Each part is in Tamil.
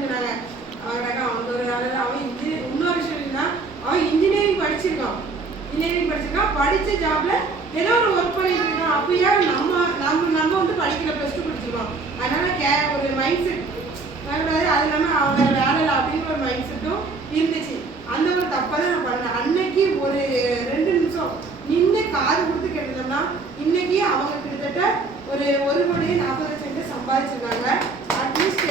அப்படின்னு சொன்னாங்க. அவனுக்கு ஒரு அவன் இன்னொரு விஷயம் என்னன்னா, அவன் இன்ஜினியரிங் படிச்சிருக்கான். படித்த ஜாப்ல ஏதோ ஒரு ஒர்க் பண்ணிட்டு இருக்கான். அப்பயே நம்ம வந்து படிக்கிற +2 படிச்சிருக்கோம். அதனால ஒரு மைண்ட் செட் வரக்கூடாது. அது இல்லாமல் அவங்க வேலை அப்படிங்கிற ஒரு மைண்ட் செட்டும் இருந்துச்சு. அந்த ஒரு தப்பை தான் நான் பண்ணேன். அன்னைக்கு ஒரு 2 நிமிஷம் நின்று காது கொடுத்து கேட்டோம்னா இன்னைக்கு அவங்க கிட்டத்தட்ட ஒரு 1,40,00,000 சம்பாதிச்சிருக்காங்க. அட்லீஸ்ட்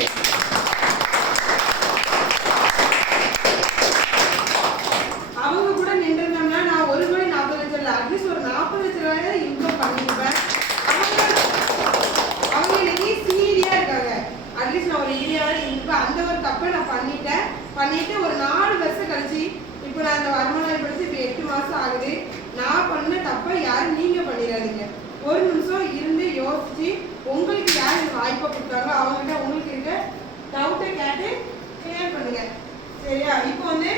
அவங்க கூட நின்றுருந்தோம்னா நான் 1,40,00,000 இல்லை, அட்லீஸ்ட் ஒரு 40 லட்ச ரூபாயை இன்கம் பண்ணிருப்பேன். அவங்க இன்னைக்கு சீரியா இருக்காங்க. அட்லீஸ்ட் நான் ஒரு ஏரியாவில் இருப்பேன். அந்த ஒரு தப்பை நான் பண்ணிட்டு ஒரு 4 வருஷம் கழிச்சு இப்போ நான் அந்த வருமானம் படிச்சு இப்போ 8 மாசம் ஆகுது. நான் பண்ண தப்பை யாரும் நீங்க பண்ணிடாதீங்க. ஒரு நிமிஷம் இருந்து யோசிச்சு உங்களுக்கு யார் இந்த வாய்ப்பை கொடுத்தாங்களோ அவங்ககிட்ட உங்களுக்கு இருக்க டவுட்டை கேட்டு கிளியர் பண்ணுங்க. சரியா? இப்போ வந்து